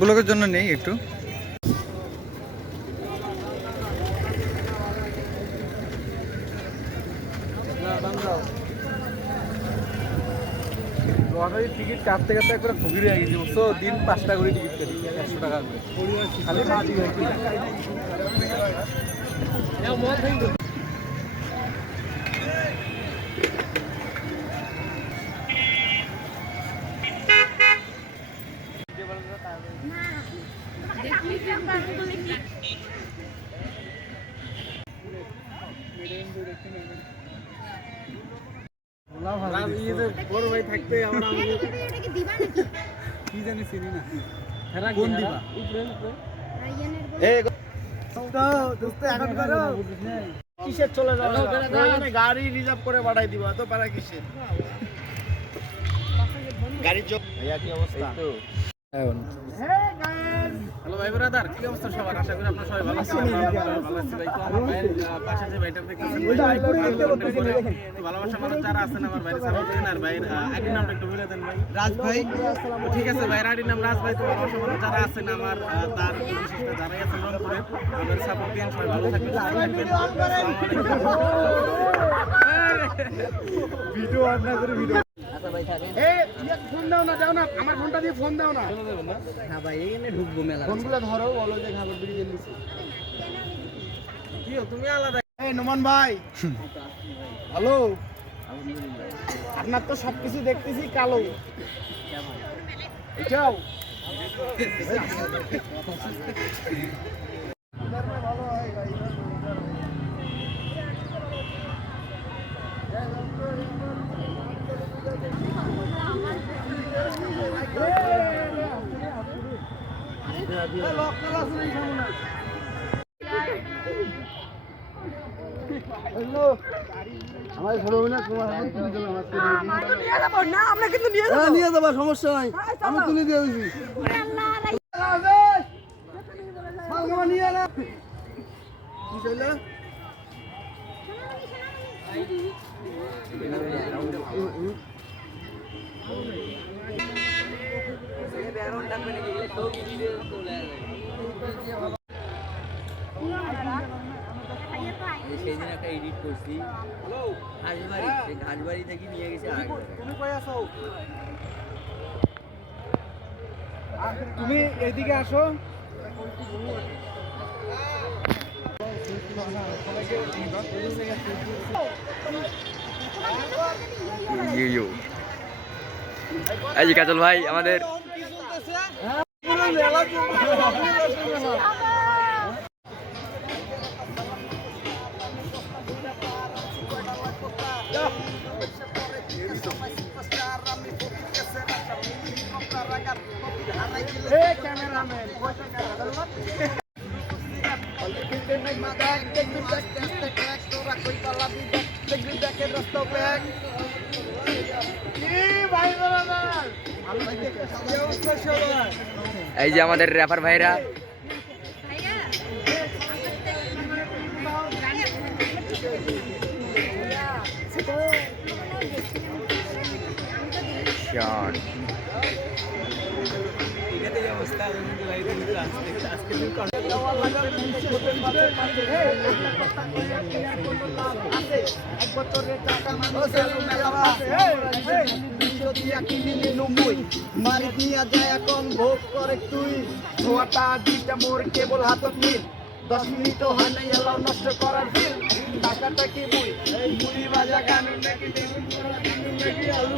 ব্লগের জন্য নেই একটু টিকিট কাটতে কাটতে একবার ফকির হয়ে গেছি বুঝছো দিন 5টা করে টিকিট কাটি 100 টাকা খালি বড় ভাই থাকতে আমরা কি জানি চিনি না কোন দিবা কিসের চলে যাবে গাড়ি রিজার্ভ করে পাঠাই দিবা তো পারা কিসের গাড়ির ভাইয়া কি অবস্থা হ্যালো ভাই ব্রাদার কি অবস্থা সবার আশা করি আপনারা সবাই ভালো আছেন ভালো আছি ভাই তো আমার ভাইয়ের পাশে যে ভাইটা দেখতেছেন ভালোবাসা মানুষ যারা আছেন আমার ভাইয়ের সাপোর্ট করেন আর ভাইয়ের আইডি নামটা একটু বলে দেন ভাই রাজ ভাই ঠিক আছে ভাইয়ের আইডি নাম রাজ ভাই তো ভালোবাসা মানুষ যারা আছেন আমার তার বিশেষটা যারাই আছেন রংপুরে আমাদের সাপোর্ট দেন সবাই ভালো থাকবেন ভিডিও অন না করে ভিডিও ফোন দাও না যাও না আমার ফোনটা দিয়ে ফোন দাও না হ্যাঁ ভাই এখানে ঢুকবো মেলা ফোনগুলো ধরো বলো যে খাবার বিড়ি দিয়ে নিছি কি তুমি আলাদা এই নোমান ভাই হ্যালো আপনার তো সবকিছু দেখতেছি কালো এটাও ভালো হয় ভাই আমার ছোট বোন আমরা কিন্তু নিয়ে যাবো সমস্যা নাই আমি তুলে দিয়ে দিচ্ছি সেদিন একটা এডিট করছি ঘাসবাড়ি থেকে নিয়ে গেছে তুমি এদিকে আসো এই যে কাজল ভাই আমাদের এই যে আমাদের র্যাপার ভাইরা মারি দিয়া যায় এখন ভোগ করে তুই ছোয়াটা দিটা মোর কেবল হাতত নিল 10 মিনিটও হয় না এলাও নষ্ট করার দিল টাকাটা কি বই এই মুড়ি ভাজা গান নাকি আলু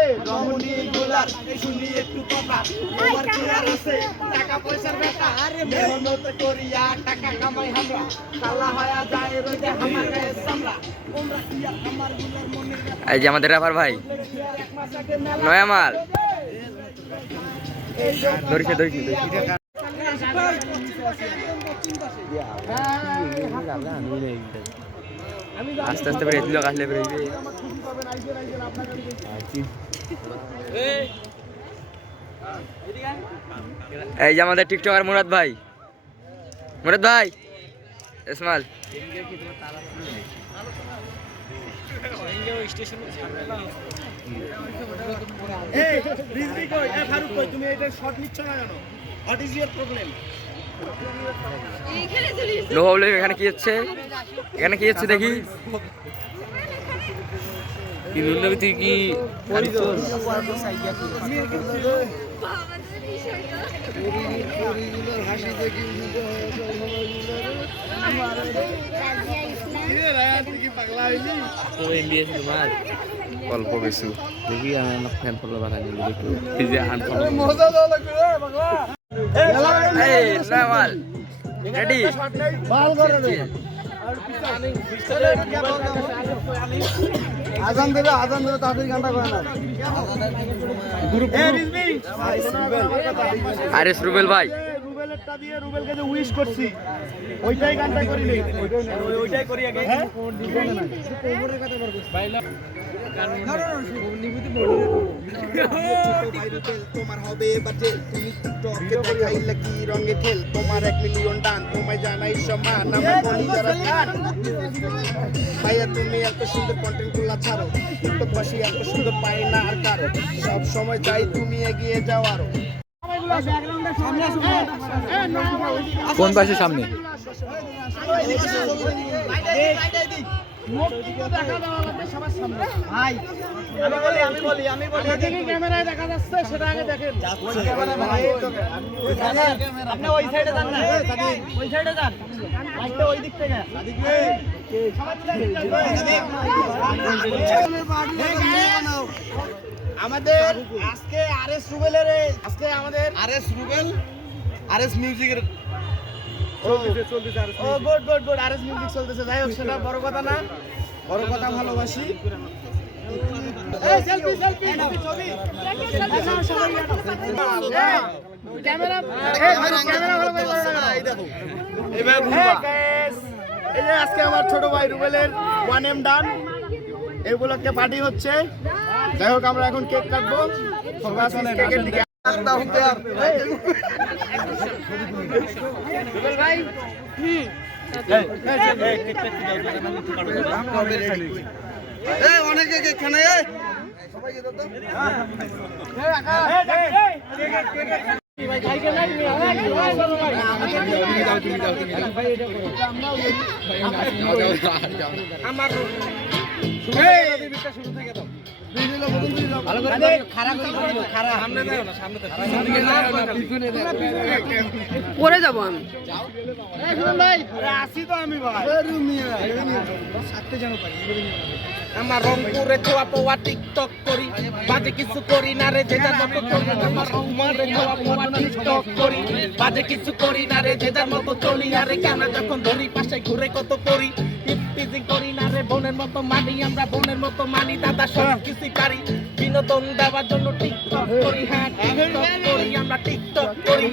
এই রমণী গোলার শুনি একটু কথা তোমার কি আর আছে টাকা পয়সার ব্যাটা আরে মেহনত করিয়া টাকা কামাই আমরা কালা হয়া যায় রইতে আমার গায়ে সামলা তোমরা কি আমার গুলোর মনের এই যে আমাদের র্যাপার ভাই নয়া মাল ধরিছে আস্তে আস্তে বেড়ে দিল আসলে বেড়ে এই যে আমাদের টিকটকার মুরাদ ভাই ইসমাইল এই রিজভি কই এ ফারুক কই তুমি এটা শট নিচ্ছ না কেন what is your problem no problem. এখানে কি হচ্ছে? এখানে কি হচ্ছে দেখি। কি নুনবি তুই কি অল্প কিছু দেখি ফ্যান ফলো বানাই রেডি আজান দেবে তাড়াতাড়ি গানটা করে না আরে রুবেল ভাই রুবেলেরটা দিয়ে রুবেলকে যে উইশ করছি ওইটাই গানটা করি নেই ওইটাই করি আগে হ্যাঁ তোমার হবে বাজে তুমি টিকটকে দেখাইলে কি রঙে খেল তোমার 1 মিলিয়ন ডান তোমায় জানাই সম্মান আমার বলি যারা গান ভাইয়া তুমি এত সুন্দর কন্টেন্ট গুলা ছাড়ো টিকটক বাসী এত সুন্দর পাই না আর কারো সব সময় চাই তুমি এগিয়ে যাও আরো কোন পাশে সামনে আমি বলি ক্যামেরায় দেখা যাচ্ছে সেটা আগে দেখেন আপনি ওই সাইডে যান না ওই সাইডে যান লাইটটা ওই দিক থেকে আমাদের আজকে আরএস রুবেলের আজকে আমাদের আরএস রুবেল আরএস মিউজিকের ও গুড আরএস মিউজিক চলতেছে যাই হোক সেটা বড় কথা না বড় কথা ভালোবাসি এই সেলফি ছবি ক্যামেরা ভালো করে এই দেখো এবার এই যে আজকে আমার ছোট ভাই রুবেলের 1M ডান এগুলোকে পার্টি হচ্ছে যাই হোক আমরা এখন কেক কাটবো কেকের দিকে অনেকে এখানে আমার পরে যাবো আমি আসি তো আমি আমার রংপুরে ছোয়া পোয়া টিকটক করি বাজে কিছু করি না রে যেটা মতো চলি আমার রংপুরে ছোয়া পোয়া টিকটক করি বাজে কিছু করি না রে যেটার মতো চলি আরে কেন যখন ধরি পাশে ঘুরে কত করি টিপিজিং করি না রে বোনের মতো মানি আমরা বোনের মতো মানি দাদা সব কিছুই পারি বিনোদন দেওয়ার জন্য টিকটক করি হ্যাঁ টিকটক করি আমরা টিকটক করি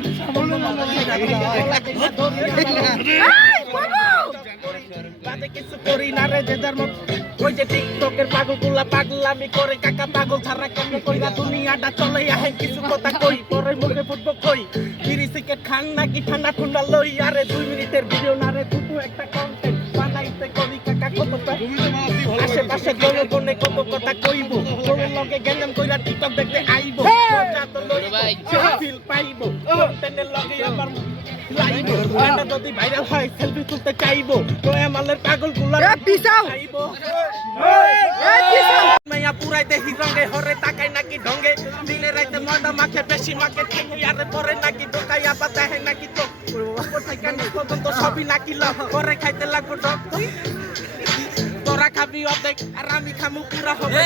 বাজে কিছু করি না রে যেটার মতো ওই যে টিকটকের পাগলগুলা পাগলামি করে কাকা পাগল ছাড়া কেমনে কইরা দুনিয়াটা চলে আহে কিছু কথা কই পরে মুখে ফুটবো কই বিড়ি সিগারেট খান নাকি ঠান্ডা ঠান্ডা লই আরে 2 মিনিটের ভিডিও না রে দুটো একটা কন্টেন্ট বানাইতে করি কাকা কত আশেপাশে জনগণে কত কথা কইব তোর লগে গেলাম কইরা টিকটক দেখতে আইবো মজা তো লইব ফিল পাইবো কন্টেন্টের লগে আবার লাইব এটা যদি ভাইরাল হয় সেলফি তুলতে চাইবো তো আমাদের পাগলগুলা আইবো মাইয়া পুরাই দেখি রঙে হরে তাকাই নাকি ঢঙ্গে দিনে রাইতে মদা মাখে বেশি মাখে ঠেঙ্গি আরে পরে নাকি ঢোকাইয়া পাতা হে নাকি তো কোথায় কেন পর্যন্ত সবই নাকি লাভ করে খাইতে লাগবো ডক তোরা খাবি অর্ধেক আর আমি খামু পুরা হবে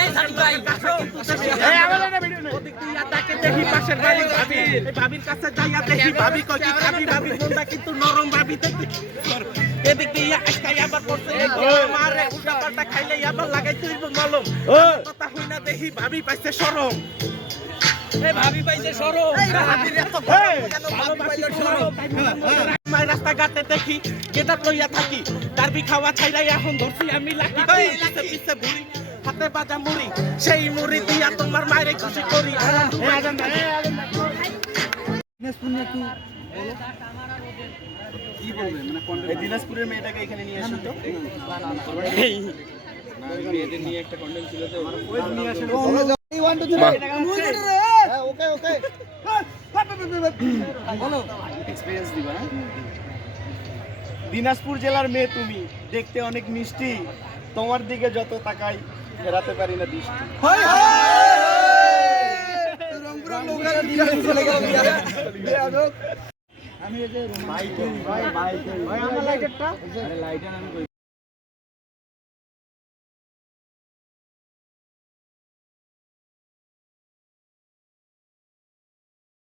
দেখি পাশের বাড়ি ভাবি ভাবির কাছে যাইয়া দেখি ভাবি কই কি খাবি ভাবি মুন্ডা কিন্তু নরম ভাবি দেখি এদিক দিয়ে আজকাই আবার পড়ছে মারে উল্টা পাল্টা খাইলে আবার লাগাই তুইব মলম কথা হই না দেখি ভাবি পাইছে শরম এ ভাবি পাইছে শরম ভাবির এত কেন ভাবি পাইছে শরম মাই রাস্তা ঘাটে দেখি কেটা লইয়া থাকি ডারবি খাওয়া ছাইরা এখন ধরছি আমি লাকি পিছে পিছে ঘুরি হাতে বাজা মুড়ি সেই মুড়ি দিয়া তোমার মায়ের খুশি করি কি এই দিনাজপুরের মেয়েটাকে এখানে নিয়ে আসুন তো। মেয়েদের নিয়ে একটা কন্টেন্ট ছিল তো, ওই নিয়ে আসুন। ওকে ওকে বলো, এক্সপেরিয়েন্স দিবা। হ্যাঁ, দিনাজপুর জেলার মেয়ে তুমি, দেখতে অনেক মিষ্টি, তোমার দিকে যত তাকাই ফেরাতে পারি না দৃষ্টি। আমি এই যে ভাই আমার লাইটারটা, আরে লাইটার আমি